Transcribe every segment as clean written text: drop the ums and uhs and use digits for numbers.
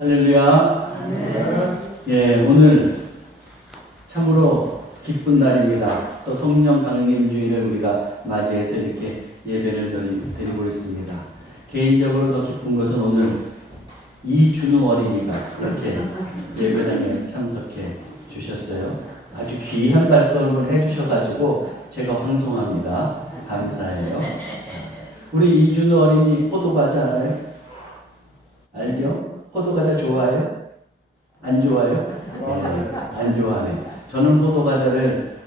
할렐루야. 예, 오늘 참으로 기쁜 날입니다. 또 성령 강림 주일을 우리가 맞이해서 이렇게 예배를 드리고 있습니다. 개인적으로 더 기쁜 것은 오늘 이준우 어린이가 이렇게 예배당에 참석해 주셨어요. 아주 귀한 발걸음을 해주셔가지고 제가 황송합니다. 감사해요. 우리 이준우 어린이 포도과자 알아요? 알죠? 포도과자 좋아해요? 안 좋아해요? 네, 안 좋아해요. 저는 포도과자를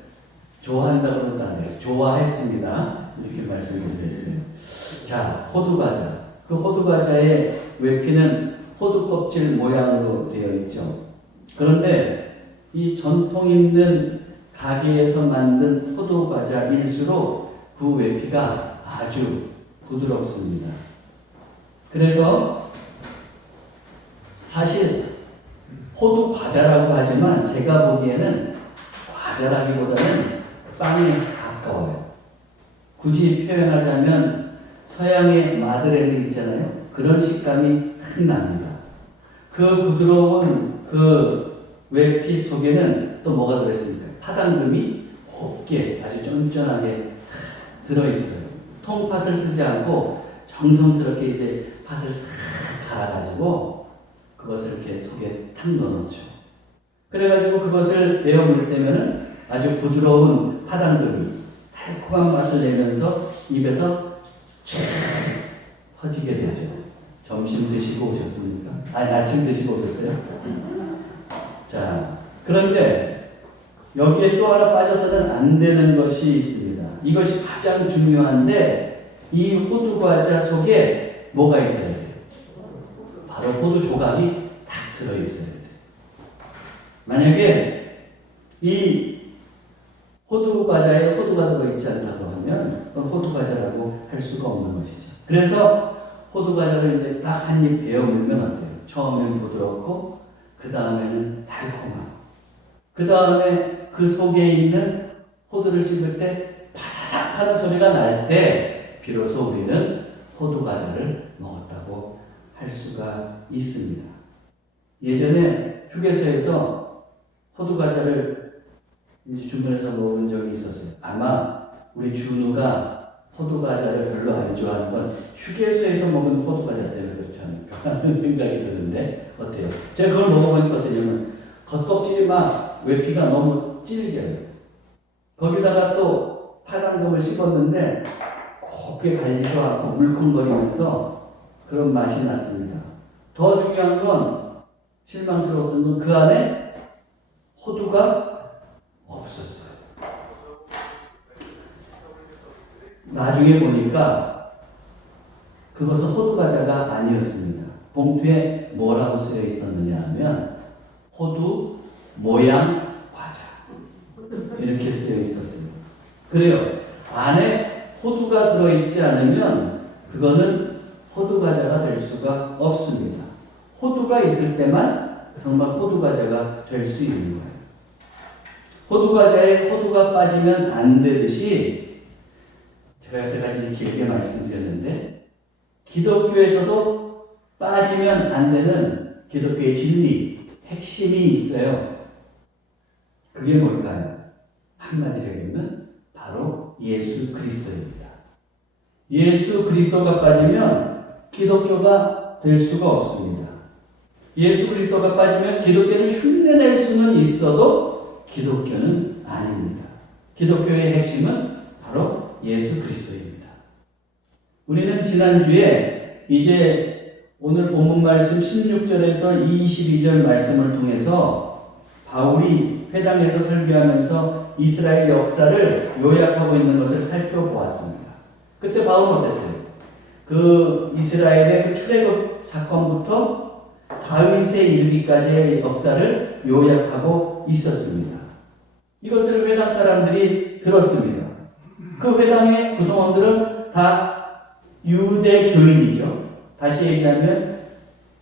좋아한다고 그러도 안 돼요. 좋아했습니다. 이렇게 말씀드렸어요. 자, 호두과자. 그 호두과자의 외피는 호두 껍질 모양으로 되어 있죠. 그런데 이 전통 있는 가게에서 만든 호두과자일수록 그 외피가 아주 부드럽습니다. 그래서 사실 호두 과자라고 하지만 제가 보기에는 과자라기보다는 빵에 가까워요. 굳이 표현하자면 서양의 마드레드 있잖아요. 그런 식감이 탁 납니다. 그 부드러운 그 외피 속에는 또 뭐가 들어있습니까? 파당금이 곱게 아주 쫀쫀하게 들어있어요. 통팥을 쓰지 않고 정성스럽게 이제 팥을 싹 갈아가지고 그것을 이렇게 속에 탁 넣어놓죠. 그래가지고 그것을 베어 물 때면은 아주 부드러운 파당금이 달콤한 맛을 내면서 입에서 쫙 퍼지게 되죠. 점심 드시고 오셨습니까? 아니, 아침 드시고 오셨어요? 자, 그런데 여기에 또 하나 빠져서는 안 되는 것이 있습니다. 이것이 가장 중요한데 이 호두과자 속에 뭐가 있어야 돼요? 바로 호두 조각이 딱 들어있어야 돼요. 만약에 이 호두 과자에 호두가 들어있지 않다고 하면 그건 호두 과자라고 할 수가 없는 것이죠. 그래서 호두 과자를 이제 딱 한 입 베어 물면 어때요? 처음엔 부드럽고 그 다음에는 달콤하고 그 다음에 그 속에 있는 호두를 씹을 때 바사삭 하는 소리가 날 때 비로소 우리는 호두 과자를 먹었다고 할 수가 있습니다. 예전에 휴게소에서 호두 과자를 이제 주문해서 먹은 적이 있었어요. 아마 우리 준우가 호두 과자를 별로 안 좋아하는 건 휴게소에서 먹은 호두 과자 때문에 그렇지 않을까 하는 생각이 드는데 어때요? 제가 그걸 먹어보니까 어떠냐면 겉껍질이 막 외피가 너무 질겨요. 거기다가 또 파당금을 씹었는데 곱게 갈지도 않고 물컹거리면서 그런 맛이 났습니다. 더 중요한 건 실망스러웠던 건 그 안에 호두가 없었어요. 나중에 보니까 그것은 호두 과자가 아니었습니다. 봉투에 뭐라고 쓰여 있었느냐 하면 호두 모양 과자 이렇게 쓰여 있었어요. 그래요. 안에 호두가 들어있지 않으면 그거는 호두 과자가 될 수가 없습니다. 호두가 있을 때만 정말 호두 과자가 될 수 있는 거예요. 호두 과자에 호두가 빠지면 안 되듯이 제가 여태까지 길게 말씀드렸는데 기독교에서도 빠지면 안 되는 기독교의 진리, 핵심이 있어요. 그게 뭘까요? 한마디로 얘기하면 바로 예수 그리스도입니다. 예수 그리스도가 빠지면 기독교가 될 수가 없습니다. 예수 그리스도가 빠지면 기독교는 흉내낼 수는 있어도 기독교는 아닙니다. 기독교의 핵심은 바로 예수 그리스도입니다. 우리는 지난주에 이제 오늘 본문 말씀 16절에서 22절 말씀을 통해서 바울이 회당에서 설교하면서 이스라엘 역사를 요약하고 있는 것을 살펴보았습니다. 그때 바울은 어땠어요? 그 이스라엘의 그 출애굽 사건부터 다윗에 이르기까지의 역사를 요약하고 있었습니다. 이것을 회당 사람들이 들었습니다. 그 회당의 구성원들은 다 유대교인이죠. 다시 얘기하면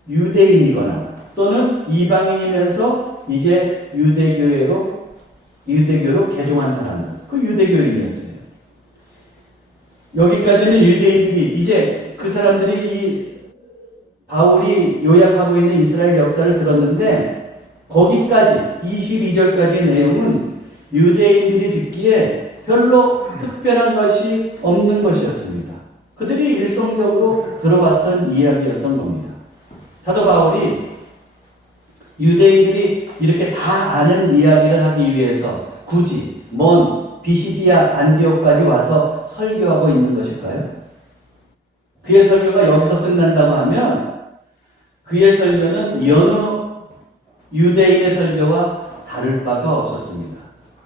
유대인이거나 또는 이방인이면서 이제 유대교로 개종한 사람들. 그 유대교인이었어요. 여기까지는 유대인들이 이제 그 사람들이 이 바울이 요약하고 있는 이스라엘 역사를 들었는데 거기까지 22절까지의 내용은 유대인들이 듣기에 별로 특별한 것이 없는 것이었습니다. 그들이 일성적으로 들어왔던 이야기였던 겁니다. 사도 바울이 유대인들이 이렇게 다 아는 이야기를 하기 위해서 굳이 먼 비시디아 안디옥까지 와서 설교하고 있는 것일까요? 그의 설교가 여기서 끝난다고 하면 그의 설교는 여느 유대인의 설교와 다를 바가 없었습니다.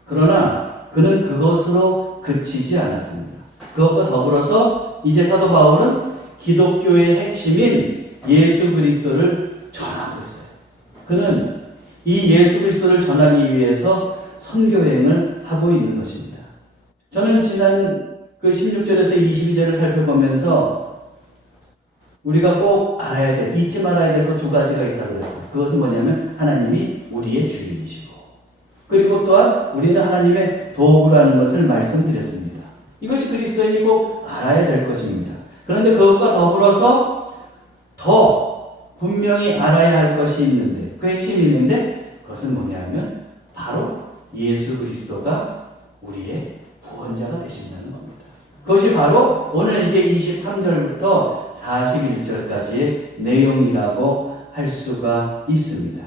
그러나 그는 그것으로 그치지 않았습니다. 그것과 더불어서 이제 사도 바울은 기독교의 핵심인 예수 그리스도를 전하고 있어요. 그는 이 예수 그리스도를 전하기 위해서 선교여행을 하고 있는 것입니다. 저는 지난 그 16절에서 22절을 살펴보면서 우리가 꼭 알아야 될, 잊지 말아야 될 것 두 가지가 있다고 그랬어요. 그것은 뭐냐면 하나님이 우리의 주인이시고 그리고 또한 우리는 하나님의 도구라는 것을 말씀드렸습니다. 이것이 그리스도인이 꼭 알아야 될 것입니다. 그런데 그것과 더불어서 더 분명히 알아야 할 것이 있는데 그 핵심이 있는데 그것은 뭐냐면 바로 예수 그리스도가 우리의 구원자가 되신다는 겁니다. 그것이 바로 오늘 이제 23절부터 41절까지의 내용이라고 할 수가 있습니다.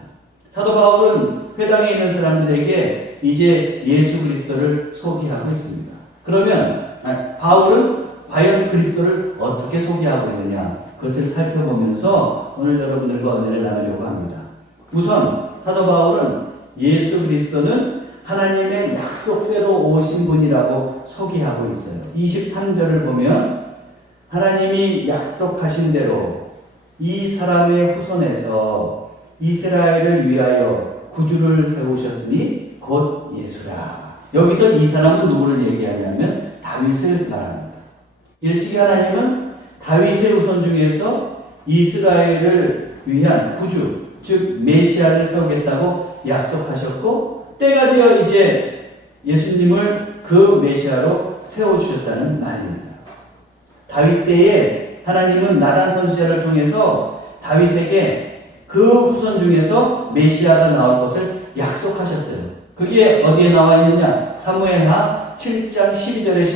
사도 바울은 회당에 있는 사람들에게 이제 예수 그리스도를 소개하고 있습니다. 그러면 바울은 과연 그리스도를 어떻게 소개하고 있느냐 그것을 살펴보면서 오늘 여러분들과 은혜를 나누려고 합니다. 우선 사도 바울은 예수 그리스도는 하나님의 약속대로 오신 분이라고 소개하고 있어요. 23절을 보면 하나님이 약속하신 대로 이 사람의 후손에서 이스라엘을 위하여 구주를 세우셨으니 곧 예수라. 여기서 이 사람은 누구를 얘기하냐면 다윗을 말합니다. 일찍이 하나님은 다윗의 후손 중에서 이스라엘을 위한 구주, 즉 메시아를 세우겠다고 약속하셨고 때가 되어 이제 예수님을 그 메시아로 세워주셨다는 말입니다. 다윗 때에 하나님은 나단 선지자를 통해서 다윗에게 그 후손 중에서 메시아가 나올 것을 약속하셨어요. 그게 어디에 나와 있느냐? 사무엘하 7장 12절에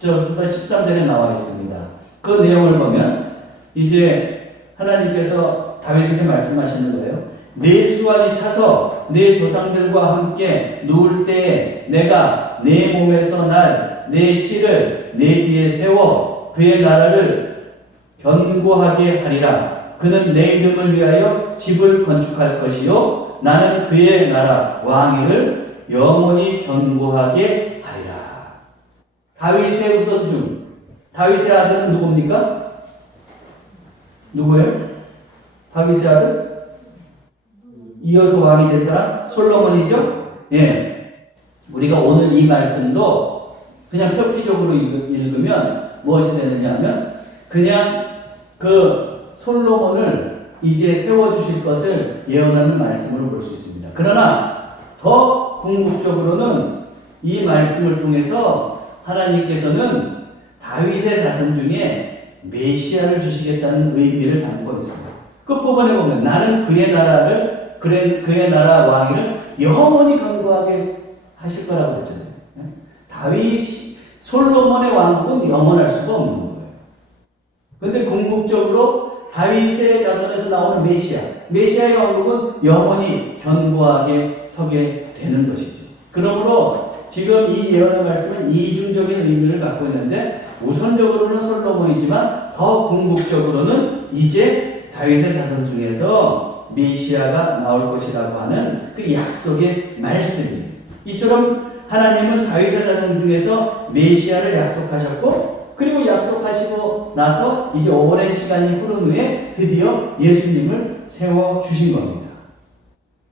10절부터 13절에 나와 있습니다. 그 내용을 보면 이제 하나님께서 다윗에게 말씀하시는 거예요. 내 수완이 차서 내 조상들과 함께 누울 때에 내가 내 몸에서 날 내 씨를 내 뒤에 세워 그의 나라를 견고하게 하리라. 그는 내 이름을 위하여 집을 건축할 것이요 나는 그의 나라 왕위를 영원히 견고하게 하리라. 다윗의 후손 중 다윗의 아들은 누굽니까? 누구예요? 다윗의 아들? 이어서 왕이 된 사람? 솔로몬이죠? 예. 우리가 오늘 이 말씀도 그냥 표피적으로 읽으면 무엇이 되느냐 하면 그냥 그 솔로몬을 이제 세워주실 것을 예언하는 말씀으로 볼 수 있습니다. 그러나 더 궁극적으로는 이 말씀을 통해서 하나님께서는 다윗의 자손 중에 메시아를 주시겠다는 의미를 담고 있습니다. 끝부분에 보면 나는 그의 나라를 그의 나라 왕위를 영원히 견고하게 하실 거라고 그랬잖아요. 솔로몬의 왕국은 영원할 수가 없는 거예요. 그런데 궁극적으로 다윗의 자손에서 나오는 메시아의 왕국은 영원히 견고하게 서게 되는 것이죠. 그러므로 지금 이 예언의 말씀은 이중적인 의미를 갖고 있는데 우선적으로는 솔로몬이지만 더 궁극적으로는 이제 다윗의 자손 중에서 메시아가 나올 것이라고 하는 그 약속의 말씀이에요. 이처럼 하나님은 다윗의 자손 중에서 메시아를 약속하셨고 그리고 약속하시고 나서 이제 오랜 시간이 흐른 후에 드디어 예수님을 세워주신 겁니다.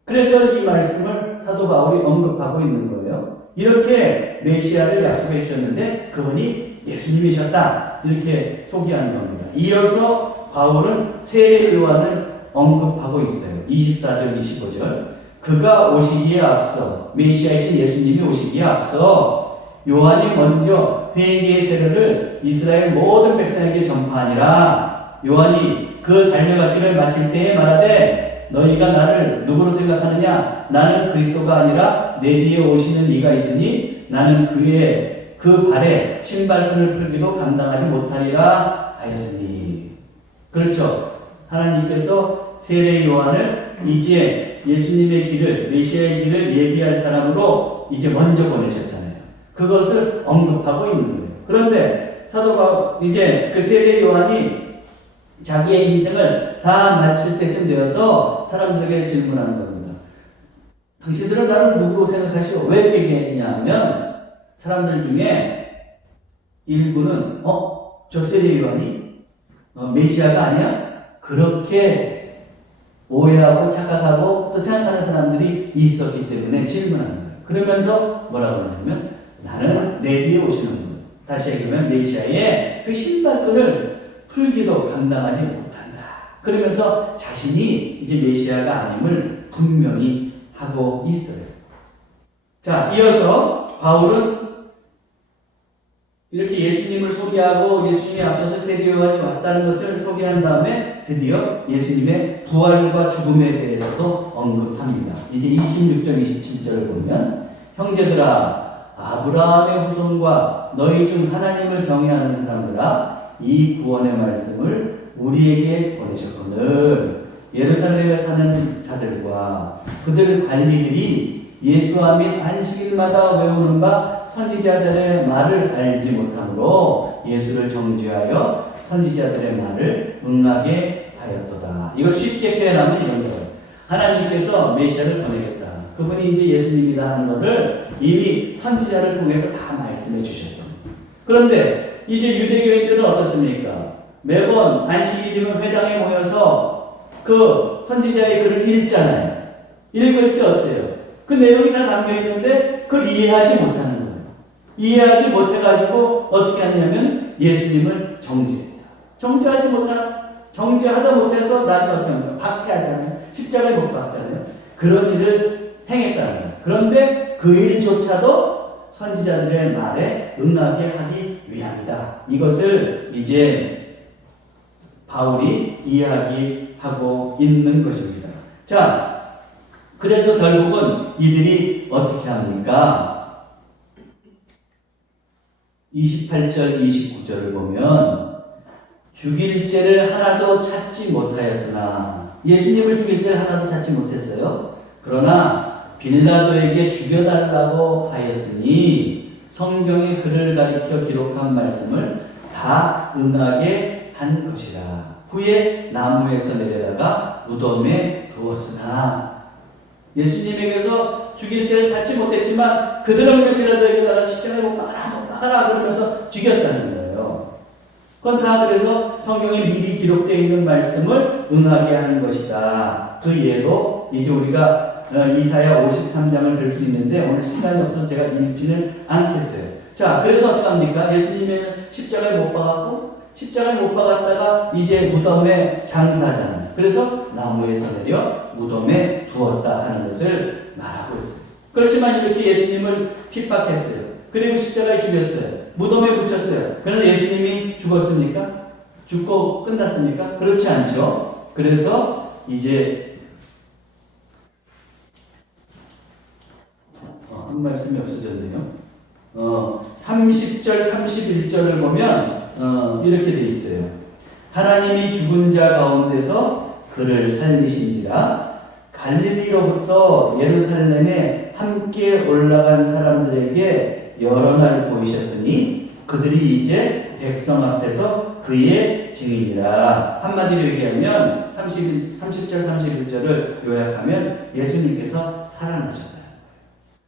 그래서 이 말씀을 사도 바울이 언급하고 있는 거예요. 이렇게 메시아를 약속해 주셨는데 그분이 예수님이셨다. 이렇게 소개하는 겁니다. 이어서 바울은 세례 요한을 언급하고 있어요. 24절, 25절. 그가 오시기에 앞서 메시아이신 예수님이 오시기에 앞서 요한이 먼저 회개의 세례를 이스라엘 모든 백성에게 전파하니라. 요한이 그 달려갈 길을 마칠 때에 말하되 너희가 나를 누구로 생각하느냐? 나는 그리스도가 아니라 내 뒤에 오시는 이가 있으니 나는 그 발에 신발끈을 풀기도 감당하지 못하리라 하였으니. 그렇죠. 하나님께서 세례 요한을 이제 예수님의 길을, 메시아의 길을 예비할 사람으로 이제 먼저 보내셨잖아요. 그것을 언급하고 있는 거예요. 그런데 사도가 이제 그 세례 요한이 자기의 인생을 다 마칠 때쯤 되어서 사람들에게 질문하는 겁니다. 당신들은 나를 누구로 생각하시오? 왜 이렇게 얘기했냐면 사람들 중에 일부는 저 세례 요한이 메시아가 아니야? 그렇게 오해하고 착각하고 또 생각하는 사람들이 있었기 때문에 질문하는 거예요. 그러면서 뭐라고 하냐면 나는 내 뒤에 오시는 분, 다시 얘기하면 메시아의 그 신발끈을 풀기도 감당하지 못한다. 그러면서 자신이 이제 메시아가 아님을 분명히 하고 있어요. 자, 이어서 바울은 이렇게 예수님을 소개하고 예수님이 앞서서 세례 요한이 왔다는 것을 소개한 다음에 드디어 예수님의 부활과 죽음에 대해서도 언급합니다. 이제 26절, 27절을 보면 형제들아 아브라함의 후손과 너희 중 하나님을 경외하는 사람들아 이 구원의 말씀을 우리에게 보내셨거늘 예루살렘에 사는 자들과 그들 관리들이 예수와 및 안식일마다 외우는 바 선지자들의 말을 알지 못하므로 예수를 정죄하여 선지자들의 말을 응하게 하였도다. 이걸 쉽게 표현하면 이런 거예요. 하나님께서 메시아를 보내겠다. 그분이 이제 예수님이다 하는 것을 이미 선지자를 통해서 다 말씀해 주셨죠. 그런데 이제 유대교인들은 어떻습니까? 매번 안식일이면 회당에 모여서 그 선지자의 글을 읽잖아요. 읽을 때 어때요? 그 내용이 다 담겨 있는데 그걸 이해하지 못하는 거예요. 이해하지 못해가지고 어떻게 하냐면 예수님을 정죄했다. 정죄하다 못해서 나중에 어떻게 합니까? 박해하잖아요. 십자가에 못 박잖아요. 그런 일을 행했다는 거예요. 그런데 그 일조차도 선지자들의 말에 응하게 하기 위함이다. 이것을 이제 바울이 이야기하고 있는 것입니다. 자, 그래서 결국은 이들이 어떻게 합니까? 28절, 29절을 보면 죽일 죄를 하나도 찾지 못하였으나 예수님을 죽일 죄를 하나도 찾지 못했어요. 그러나 빌라도에게 죽여달라고 하였으니 성경의 그를 가리켜 기록한 말씀을 다 응하게 한 것이라. 후에 나무에서 내려다가 무덤에 두었으나 예수님에게서 죽일 죄를 찾지 못했지만 그들은 빌라도에게다가 십자가에 못 박아라 그러면서 죽였다는 거예요. 그건 다 그래서 성경에 미리 기록되어 있는 말씀을 응하게 하는 것이다. 그 예로 이제 우리가 이사야 53장을 들 수 있는데 오늘 시간이 없어서 제가 읽지는 않겠어요. 자, 그래서 어떻게 합니까? 예수님을 십자가에 못 박았고 십자가에 못 박았다가 이제 무덤에 장사하잖아요. 그래서 나무에서 내려 무덤에 두었다 하는 것을 말하고 있어요. 그렇지만 이렇게 예수님을 핍박했어요. 그리고 십자가에 죽였어요. 무덤에 붙였어요. 그래서 예수님이 죽었습니까? 죽고 끝났습니까? 그렇지 않죠. 그래서 이제 한 말씀이 없어졌네요. 30절, 31절을 보면 이렇게 돼 있어요. 하나님이 죽은 자 가운데서 그를 살리신지라 갈릴리로부터 예루살렘에 함께 올라간 사람들에게 여러 날 보이셨으니 그들이 이제 백성 앞에서 그의 증인이라. 한마디로 얘기하면 30절, 31절을 요약하면 예수님께서 살아나셨다.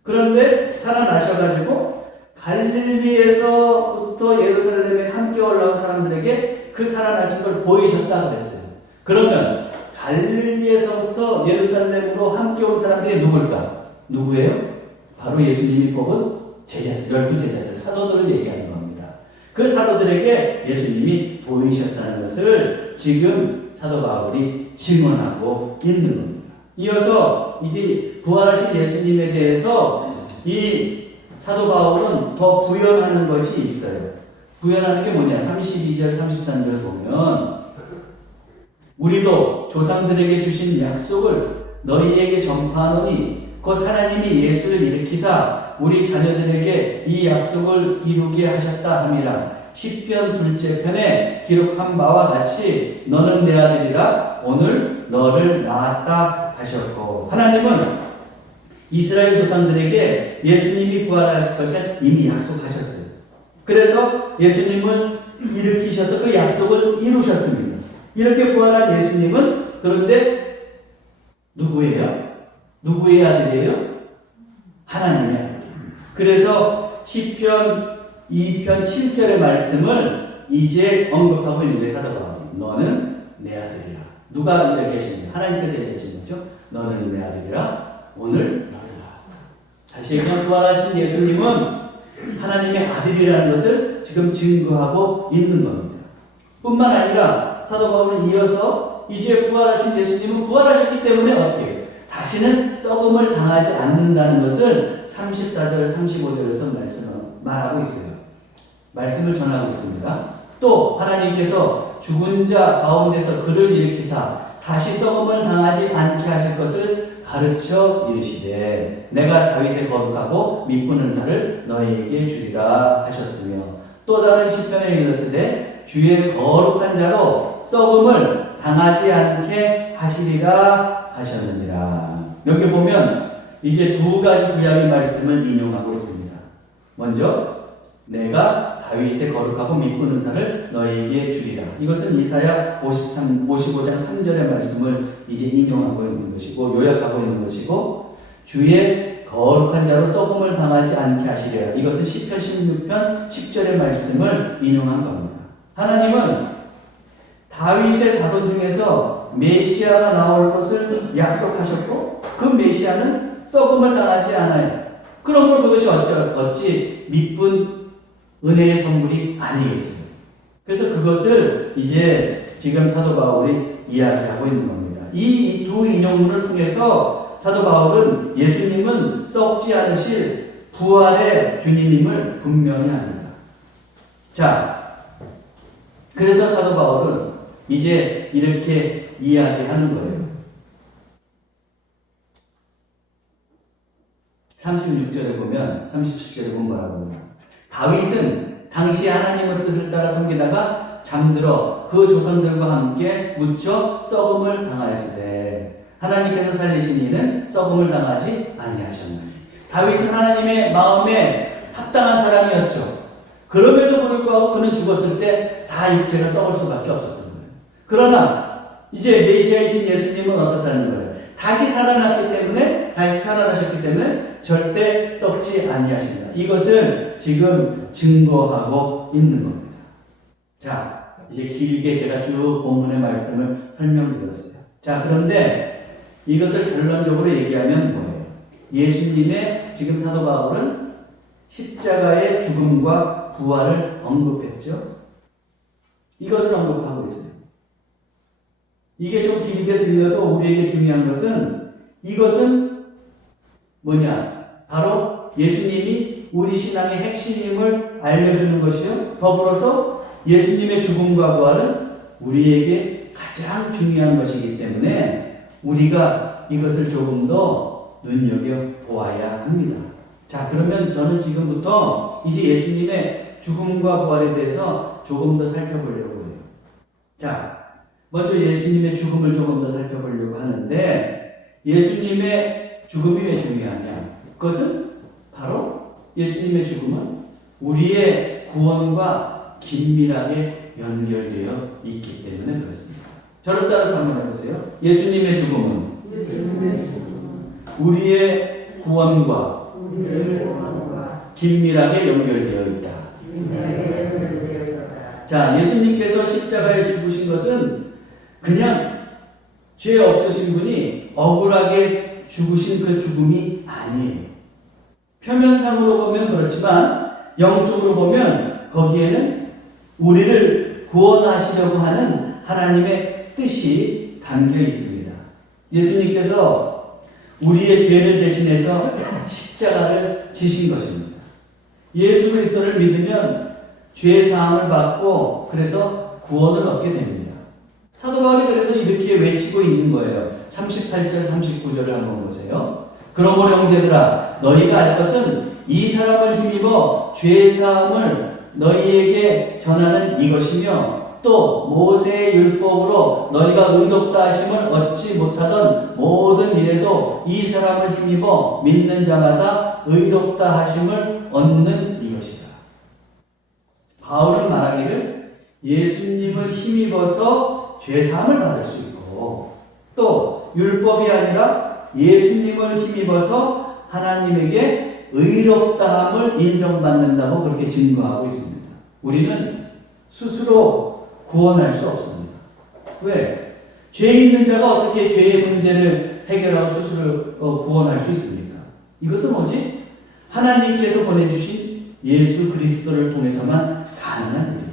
그런데 살아나셔가지고 갈릴리에서부터 예루살렘에 함께 올라온 사람들에게 그 살아나신 걸 보이셨다고 그랬어요. 그러면 갈릴리에서부터 예루살렘으로 함께 온 사람들이 누굴까? 누구예요? 바로 예수님이 뽑은 제자들, 12제자들, 사도들을 얘기하는 겁니다. 그 사도들에게 예수님이 보이셨다는 것을 지금 사도 바울이 증언하고 있는 겁니다. 이어서 이제 부활하신 예수님에 대해서 이 사도 바울은 더 부연하는 것이 있어요. 부연하는 게 뭐냐? 32절, 33절 보면 우리도 조상들에게 주신 약속을 너희에게 전파하노니 곧 하나님이 예수를 일으키사 우리 자녀들에게 이 약속을 이루게 하셨다 함이라. 시편 둘째 편에 기록한 바와 같이 너는 내 아들이라 오늘 너를 낳았다 하셨고, 하나님은 이스라엘 조상들에게 예수님이 부활하실 것을 이미 약속하셨어요. 그래서 예수님을 일으키셔서 그 약속을 이루셨습니다. 이렇게 부활한 예수님은 그런데 누구예요? 누구의 아들이에요? 하나님의 아들이에요. 그래서 시편 2편 7절의 말씀을 이제 언급하고 있는 게 사도 바울이 너는 내 아들이라. 누가 얘기하시는 거예요? 하나님께서 얘기하시는 거죠. 너는 내 아들이라 오늘 너를 낳았다. 다시 얘기하면 부활하신 예수님은 하나님의 아들이라는 것을 지금 증거하고 있는 겁니다. 뿐만 아니라 사도 바울은 이어서 이제 부활하신 예수님은 부활하셨기 때문에 어떻게 해요? 다시는 썩음을 당하지 않는다는 것을 34절 35절에서 말하고 있어요. 말씀을 전하고 있습니다. 또 하나님께서 죽은 자 가운데서 그를 일으키사 다시 썩음을 당하지 않게 하실 것을 가르쳐 이르시되 내가 다윗의 거룩하고 미쁜 은사를 너희에게 주리라 하셨으며, 또 다른 시편에 이르시되 주의 거룩한 자로 썩음을 당하지 않게 하시리라 하셨느니라. 여기 보면 이제 두 가지 구약의 말씀을 인용하고 있습니다. 먼저 내가 다윗의 거룩하고 미쁜 은사를 너희에게 주리라. 이것은 이사야 55장 3절의 말씀을 이제 인용하고 있는 것이고 요약하고 있는 것이고, 주의 거룩한 자로 썩음을 당하지 않게 하시리라. 이것은 시편 16편 10절의 말씀을 인용한 겁니다. 하나님은 다윗의 자손 중에서 메시아가 나올 것을 약속하셨고 그 메시아는 썩음을 당하지 않아요. 그러므로 그것이 어찌 미쁜 은혜의 선물이 아니겠습니까? 그래서 그것을 이제 지금 사도 바울이 이야기하고 있는 겁니다. 이 두 인용문을 통해서 사도 바울은 예수님은 썩지 않으실 부활의 주님임을 분명히 합니다. 자, 그래서 사도 바울은 이제 이렇게 이야기하는 거예요. 36절에 보면, 37절에 보면 뭐라고? 다윗은 당시 하나님의 뜻을 따라 섬기다가 잠들어 그 조상들과 함께 묻혀 썩음을 당하였으되 하나님께서 살리신 이는 썩음을 당하지 아니하셨나니. 다윗은 하나님의 마음에 합당한 사람이었죠. 그럼에도 불구하고 그는 죽었을 때 다 육체가 썩을 수밖에 없었던 거예요. 그러나 이제 메시아이신 예수님은 어떻다는 거예요? 다시 살아나셨기 때문에 절대 썩지 아니하신다. 이것을 지금 증거하고 있는 겁니다. 자, 이제 길게 제가 쭉 본문의 말씀을 설명드렸어요. 자, 그런데 이것을 결론적으로 얘기하면 뭐예요? 예수님의 지금 사도 바울은 십자가의 죽음과 부활을 언급했죠. 이것을 언급하고 있어요. 이게 좀 길게 들려도 우리에게 중요한 것은 이것은 뭐냐? 바로 예수님이 우리 신앙의 핵심임을 알려주는 것이요. 더불어서 예수님의 죽음과 부활은 우리에게 가장 중요한 것이기 때문에 우리가 이것을 조금 더 눈여겨보아야 합니다. 자, 그러면 저는 지금부터 이제 예수님의 죽음과 부활에 대해서 조금 더 살펴보려고 해요. 자, 먼저 예수님의 죽음을 조금 더 살펴보려고 하는데, 예수님의 죽음이 왜 중요하냐? 그것은 바로 예수님의 죽음은 우리의 구원과 긴밀하게 연결되어 있기 때문에 그렇습니다. 저를 따라서 한번 해보세요. 예수님의 죽음은 우리의 구원과 긴밀하게 연결되어 있다. 자, 예수님께서 십자가에 죽으신 것은 그냥 죄 없으신 분이 억울하게 죽으신 그 죽음이 아니에요. 표면상으로 보면 그렇지만 영적으로 보면 거기에는 우리를 구원하시려고 하는 하나님의 뜻이 담겨 있습니다. 예수님께서 우리의 죄를 대신해서 십자가를 지신 것입니다. 예수 그리스도를 믿으면 죄 사함을 받고 그래서 구원을 얻게 됩니다. 사도 바울이 그래서 이렇게 외치고 있는 거예요. 38절, 39절을 한번 보세요. 그러므로 형제들아, 너희가 알 것은 이 사람을 힘입어 죄 사함을 너희에게 전하는 이것이며, 또 모세의 율법으로 너희가 의롭다 하심을 얻지 못하던 모든 일에도 이 사람을 힘입어 믿는 자마다 의롭다 하심을 얻는 이것이다. 바울은 말하기를 예수님을 힘입어서 죄사함을 받을 수 있고, 또 율법이 아니라 예수님을 힘입어서 하나님에게 의롭다함을 인정받는다고 그렇게 증거하고 있습니다. 우리는 스스로 구원할 수 없습니다. 왜? 죄 있는 자가 어떻게 죄의 문제를 해결하고 스스로 구원할 수 있습니까? 이것은 뭐지? 하나님께서 보내주신 예수 그리스도를 통해서만 가능한 일이에요.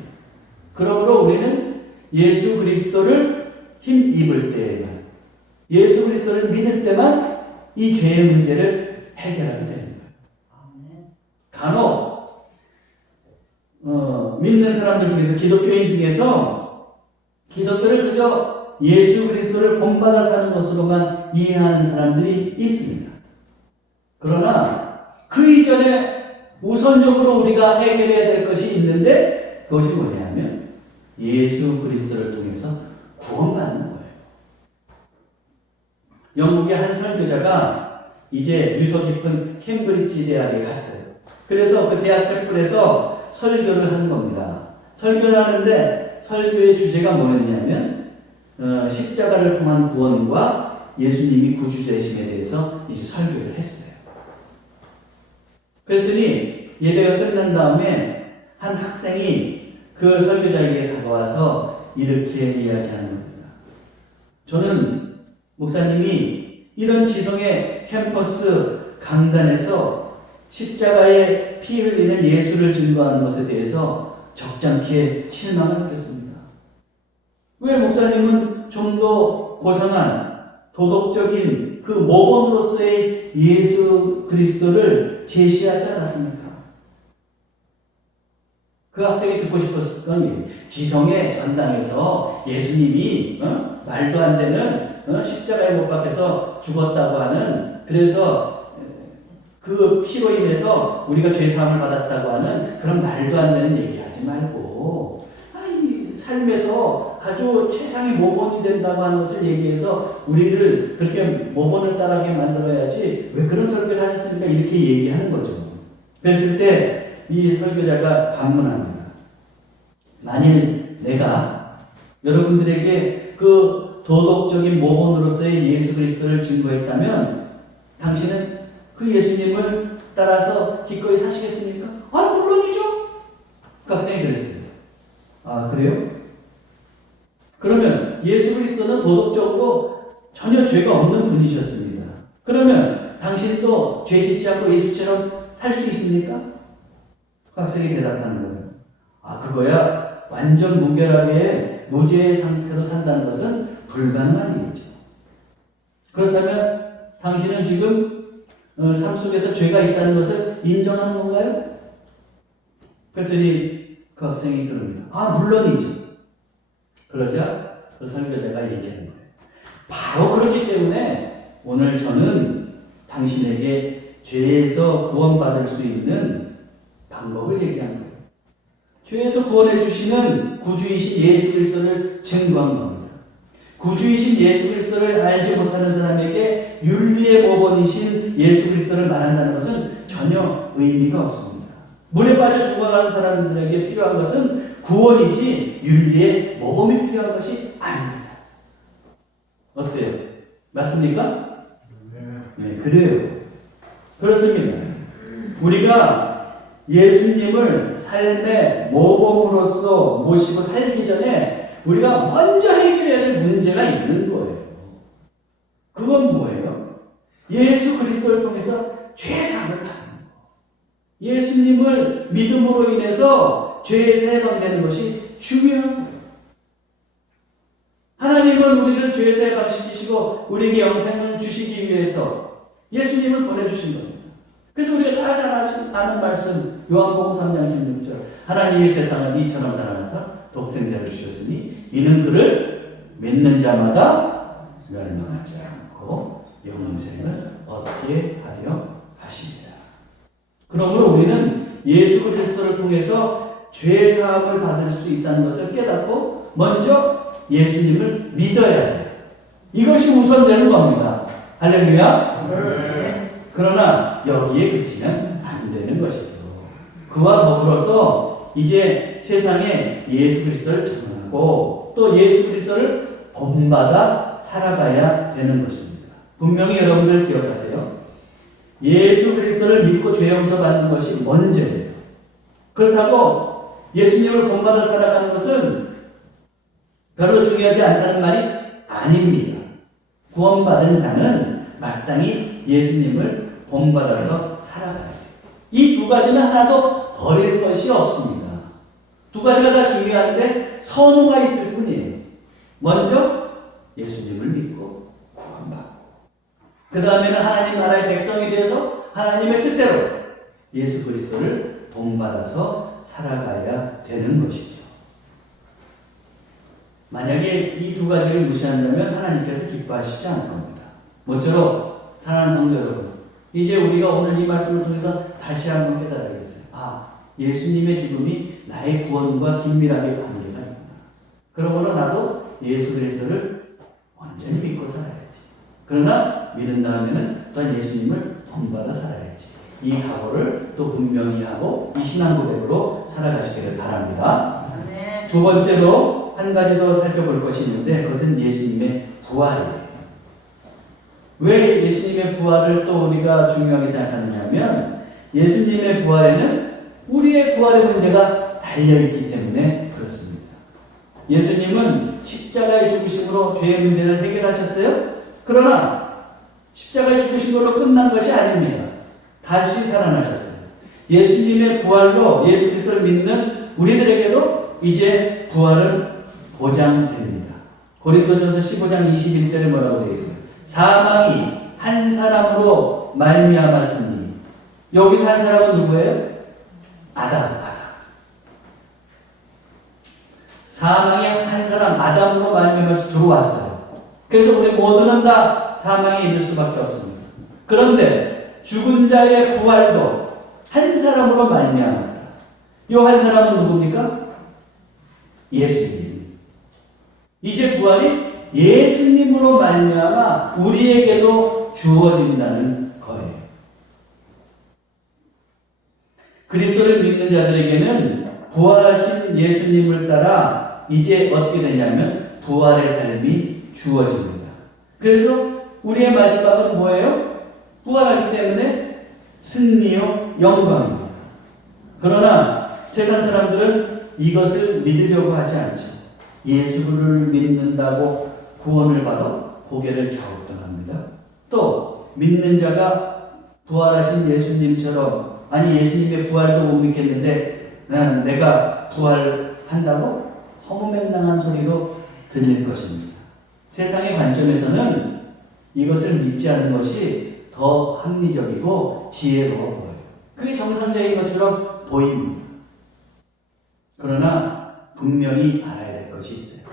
그러므로 우리는 예수 그리스도를 힘입을 때에만, 예수 그리스도를 믿을 때만 이 죄의 문제를 해결하게 되는 거예요. 간혹 믿는 사람들 중에서, 기독교인 중에서 기독교를 그저 예수 그리스도를 본받아 사는 것으로만 이해하는 사람들이 있습니다. 그러나 그 이전에 우선적으로 우리가 해결해야 될 것이 있는데, 그것이 뭐냐면 예수 그리스도를 통해서 구원받는 거예요. 영국의 한 설교자가 이제 유서 깊은 캠브리지 대학에 갔어요. 그래서 그 대학 채플에서 설교를 하는 겁니다. 설교를 하는데 설교의 주제가 뭐였냐면 십자가를 통한 구원과 예수님이 구주되심에 대해서 이제 설교를 했어요. 그랬더니 예배가 끝난 다음에 한 학생이 그 설교자에게 다가와서 이렇게 이야기하는 겁니다. 저는 목사님이 이런 지성의 캠퍼스 강단에서 십자가에 피 흘리는 예수를 증거하는 것에 대해서 적잖게 실망을 느꼈습니다. 왜 목사님은 좀 더 고상한 도덕적인 그 모범으로서의 예수 그리스도를 제시하지 않았습니까? 그 학생이 듣고 싶었던 지성의 전당에서 예수님이 말도 안 되는 십자가에 못 박혀서 죽었다고 하는, 그래서 그 피로 인해서 우리가 죄사함을 받았다고 하는 그런 말도 안 되는 얘기하지 말고, 삶에서 아주 최상의 모범이 된다고 하는 것을 얘기해서 우리를 그렇게 모범을 따라하게 만들어야지 왜 그런 설교를 하셨습니까? 이렇게 얘기하는 거죠. 그랬을 때 이 설교자가 반문합니다. 만일 내가 여러분들에게 그 도덕적인 모범으로서의 예수 그리스도를 증거했다면 당신은 그 예수님을 따라서 기꺼이 사시겠습니까? 물론이죠. 그 학생이 그랬습니다. 그래요? 그러면 예수 그리스도는 도덕적으로 전혀 죄가 없는 분이셨습니다. 그러면 당신도 죄 짓지 않고 예수처럼 살 수 있습니까? 그 학생이 대답하는 거예요. 그거야 완전 무결하게 무죄의 상태로 산다는 것은 불가능한 일이죠. 그렇다면 당신은 지금 삶 속에서 죄가 있다는 것을 인정하는 건가요? 그랬더니 그 학생이 그럽니다. 물론이죠. 그러자 그 설교자가 얘기하는 거예요. 바로 그렇기 때문에 오늘 저는 당신에게 죄에서 구원받을 수 있는 방법을 얘기한 거예요. 죄에서 구원해 주시는 구주이신 예수 그리스도를 증거한 겁니다. 구주이신 예수 그리스도를 알지 못하는 사람에게 윤리의 모범이신 예수 그리스도를 말한다는 것은 전혀 의미가 없습니다. 물에 빠져 죽어가는 사람들에게 필요한 것은 구원이지 윤리의 모범이 필요한 것이 아닙니다. 어때요? 맞습니까? 네, 그래요. 그렇습니다. 우리가 예수님을 삶의 모범으로서 모시고 살기 전에 우리가 먼저 해결해야 될 문제가 있는 거예요. 그건 뭐예요? 예수 그리스도를 통해서 죄사함을 받는 거. 예수님을 믿음으로 인해서 죄에서 해방되는 것이 중요한 거예요. 하나님은 우리를 죄에서 해방시키시고 우리에게 영생을 주시기 위해서 예수님을 보내주신 겁니다. 그래서 우리가 다 잘 아는 말씀, 요한복음 3장 16절. 하나님이 세상을 이처럼 사랑하사 독생자를 주셨으니 이는 그를 믿는 자마다 멸망하지 않고 영생을 얻게 하려 하십니다. 그러므로 우리는 예수 그리스도를 통해서 죄 사함을 받을 수 있다는 것을 깨닫고 먼저 예수님을 믿어야 해요. 이것이 우선되는 겁니다. 할렐루야. 그러나 여기에 그치면 안 되는 것이죠. 그와 더불어서 이제 세상에 예수 그리스도를 전하고 또 예수 그리스도를 본받아 살아가야 되는 것입니다. 분명히 여러분들 기억하세요. 예수 그리스도를 믿고 죄 용서 받는 것이 먼저예요. 그렇다고 예수님을 본받아 살아가는 것은 별로 중요하지 않다는 말이 아닙니다. 구원받은 자는 마땅히 예수님을 본받아서 살아가야 돼요. 이 두 가지는 하나도 버릴 것이 없습니다. 두 가지가 다 중요한데 선호가 있을 뿐이에요. 먼저 예수님을 믿고 구원받고 그 다음에는 하나님 나라의 백성이 되어서 하나님의 뜻대로 예수 그리스도를 본받아서 살아가야 되는 것이죠. 만약에 이 두 가지를 무시한다면 하나님께서 기뻐하시지 않을 겁니다. 모쪼록 사랑하는 성도 여러분, 이제 우리가 오늘 이 말씀을 통해서 다시 한번 깨달아야겠어요. 예수님의 죽음이 나의 구원과 긴밀하게 관계가 있구나. 그러므로 나도 예수 그리스도를 완전히 믿고 살아야지. 그러나 믿은 다음에는 또한 예수님을 본받아 살아야지. 이 각오를 또 분명히 하고 이 신앙 고백으로 살아가시기를 바랍니다. 두 번째로 한 가지 더 살펴볼 것이 있는데 그것은 예수님의 부활이에요. 왜 예수님의 부활을 또 우리가 중요하게 생각하느냐 하면 예수님의 부활에는 우리의 부활의 문제가 달려있기 때문에 그렇습니다. 예수님은 십자가의 죽으심으로 죄의 문제를 해결하셨어요. 그러나 십자가의 죽으신 걸로 끝난 것이 아닙니다. 다시 살아나셨어요. 예수님의 부활로 예수 그리스도를 믿는 우리들에게도 이제 부활은 보장됩니다. 고린도전서 15장 21절에 뭐라고 되어 있어요? 사망이 한 사람으로 말미암았으니 여기서 한 사람은 누구예요? 아담. 사망이 한 사람 아담으로 말미암아서 들어왔어요. 그래서 우리 모두는 다 사망에 이를 수밖에 없습니다. 그런데 죽은 자의 부활도 한 사람으로 말미암았다. 이 한 사람은 누굽니까? 예수님. 이제 부활이 예수님으로 말미암아 우리에게도 주어진다는 거예요. 그리스도를 믿는 자들에게는 부활하신 예수님을 따라 이제 어떻게 되냐면 부활의 삶이 주어집니다. 그래서 우리의 마지막은 뭐예요? 부활하기 때문에 승리요 영광입니다. 그러나 세상 사람들은 이것을 믿으려고 하지 않죠. 예수를 믿는다고 구원을 받아 고개를 갸우뚱합니다. 또 믿는 자가 부활하신 예수님처럼 아니 예수님의 부활도 못 믿겠는데 내가 부활한다고 허무맹랑한 소리로 들릴 것입니다. 세상의 관점에서는 이것을 믿지 않는 것이 더 합리적이고 지혜로워 보여요. 그게 정상적인 것처럼 보입니다. 그러나 분명히 알아야 될 것이 있어요.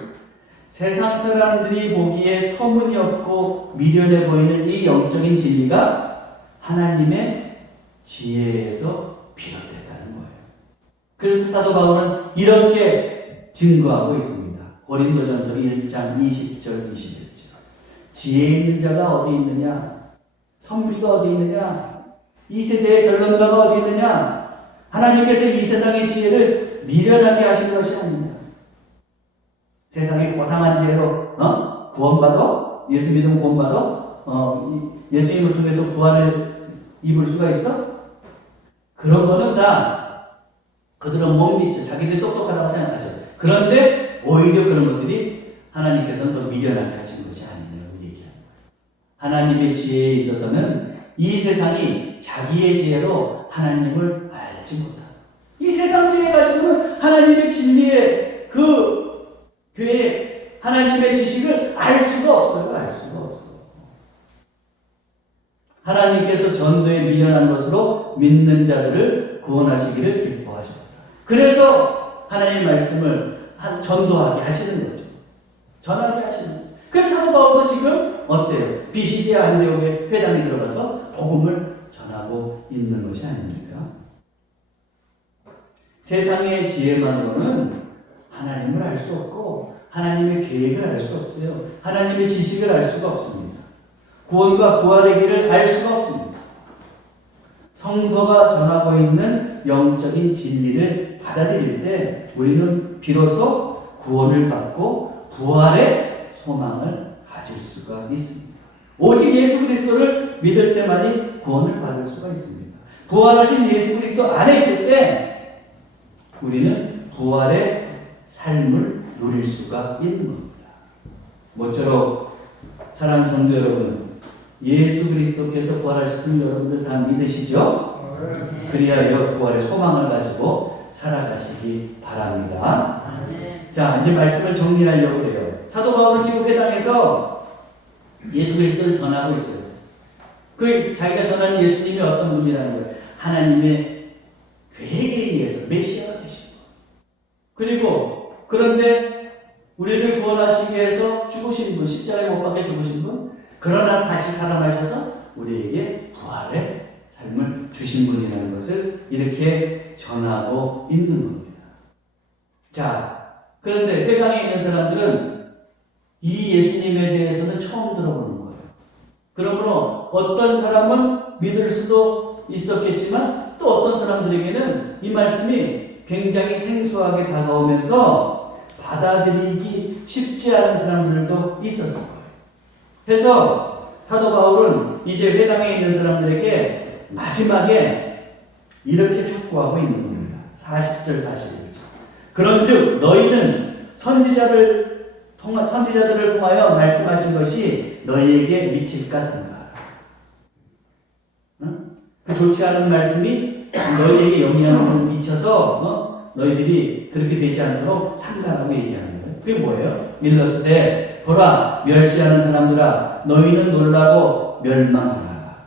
세상 사람들이 보기에 터무니없고 미련해 보이는 이 영적인 진리가 하나님의 지혜에서 비롯됐다는 거예요. 그래서 사도 바울은 이렇게 증거하고 있습니다. 고린도전서 1장 20절 21절 지혜 있는 자가 어디 있느냐? 선비가 어디 있느냐? 이 세대의 변론가가 어디 있느냐? 하나님께서 이 세상의 지혜를 미련하게 하신 것이 아니냐. 세상의 고상한 지혜로 구원받아? 예수 믿으면 구원받아? 예수님을 통해서 구원을 입을 수가 있어? 그런 거는 다 그들은 못 믿죠. 자기들이 똑똑하다고 생각하죠. 그런데 오히려 그런 것들이 하나님께서는 더 미련하게 하신 것이 아니냐고 얘기합니다. 하나님의 지혜에 있어서는 이 세상이 자기의 지혜로 하나님을 알지 못한다. 이 세상 지혜 가지고는 하나님의 진리의 그 교회 하나님의 지식을 알 수가 없어요. 알 수가 없어. 하나님께서 전도에 미련한 것으로 믿는 자들을 구원하시기를 기뻐하셨다. 그래서 하나님의 말씀을 전도하게 하시는 거죠. 전하게 하시는 거예요. 그래서 사도 바울도 지금 어때요? 비시디아 안디옥에 회당에 들어가서 복음을 전하고 있는 것이 아닙니까? 세상의 지혜만으로는 하나님을 알 수 없고 하나님의 계획을 알 수 없어요. 하나님의 지식을 알 수가 없습니다. 구원과 부활의 길을 알 수가 없습니다. 성서가 전하고 있는 영적인 진리를 받아들일 때 우리는 비로소 구원을 받고 부활의 소망을 가질 수가 있습니다. 오직 예수 그리스도를 믿을 때만이 구원을 받을 수가 있습니다. 부활하신 예수 그리스도 안에 있을 때 우리는 부활의 삶을 누릴 수가 있는 겁니다. 모쪼록 사랑하는 성도 여러분, 예수 그리스도께서 부활하셨음을 여러분들 다 믿으시죠? 그리하여 부활의 소망을 가지고 살아가시기 바랍니다. 자, 이제 말씀을 정리하려고 해요. 사도 바울은 지금 회당에서 예수 그리스도를 전하고 있어요. 그 자기가 전하는 예수님이 어떤 분이라는 거예요? 하나님의 계획에 의해서 메시아가 되신 거. 그리고 그런데 우리를 구원하시기 위해서 죽으신 분, 십자가에 못 박혀 죽으신 분, 그러나 다시 살아나셔서 우리에게 부활의 삶을 주신 분이라는 것을 이렇게 전하고 있는 겁니다. 자, 그런데 회당에 있는 사람들은 이 예수님에 대해서는 처음 들어보는 거예요. 그러므로 어떤 사람은 믿을 수도 있었겠지만 또 어떤 사람들에게는 이 말씀이 굉장히 생소하게 다가오면서 받아들이기 쉽지 않은 사람들도 있었을 거예요. 그래서 사도 바울은 이제 회당에 있는 사람들에게 마지막에 이렇게 촉구하고 있는 겁니다. 40절 41절. 그런즉 너희는 선지자들을 통하여 말씀하신 것이 너희에게 미칠까 생각하라. 응? 그 좋지 않은 말씀이 너희에게 영향을 미쳐서 너희들이 그렇게 되지 않도록 상관하고 얘기하는 거예요. 그게 뭐예요? 일렀을 보라 멸시하는 사람들아 너희는 놀라고 멸망하라.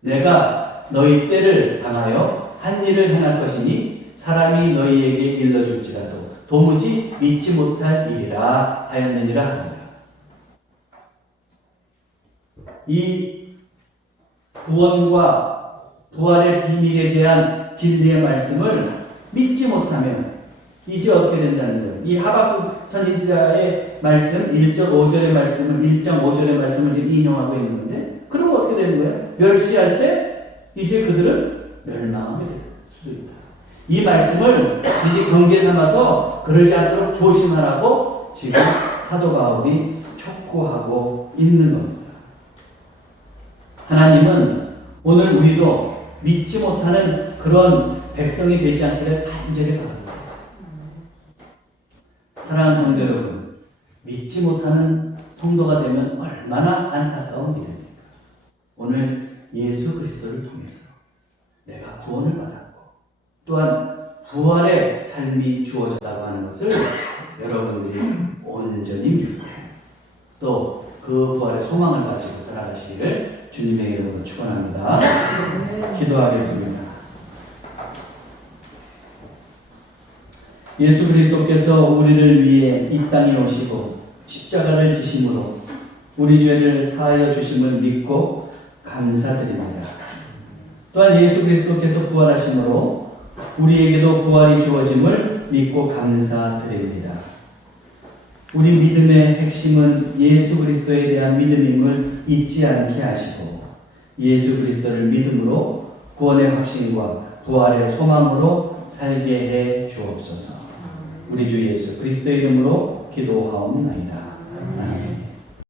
내가 너희 때를 당하여 한 일을 행할 것이니 사람이 너희에게 일러줄지라도 도무지 믿지 못할 일이라 하였느니라 합니다. 이 구원과 부활의 비밀에 대한 진리의 말씀을 믿지 못하면 이제 어떻게 된다는 거예요? 이 하박국 선지자의 말씀 1.5절의 말씀을 1.5절의 말씀을 지금 인용하고 있는데 그럼 어떻게 되는 거예요? 멸시할 때 이제 그들은 멸망하게 될 수도 있다. 이 말씀을 이제 경계 삼아서 그러지 않도록 조심하라고 지금 사도 바울이 촉구하고 있는 겁니다. 하나님은 오늘 우리도 믿지 못하는 그런 백성이 되지 않기를 간절히 바랍니다. 사랑하는 성도 여러분, 믿지 못하는 성도가 되면 얼마나 안타까운 일입니까? 오늘 예수 그리스도를 통해서 내가 구원을 받았고 또한 부활의 삶이 주어졌다고 하는 것을 여러분들이 온전히 믿고 또 그 부활의 소망을 가지고 살아가시기를 주님의 이름으로 축원합니다. 기도하겠습니다. 예수 그리스도께서 우리를 위해 이 땅에 오시고 십자가를 지심으로 우리 죄를 사하여 주심을 믿고 감사드립니다. 또한 예수 그리스도께서 부활하심으로 우리에게도 부활이 주어짐을 믿고 감사드립니다. 우리 믿음의 핵심은 예수 그리스도에 대한 믿음임을 잊지 않게 하시고 예수 그리스도를 믿음으로 구원의 확신과 부활의 소망으로 살게 해 주옵소서. 우리 주 예수 그리스도의 이름으로 기도하옵나이다. 아멘.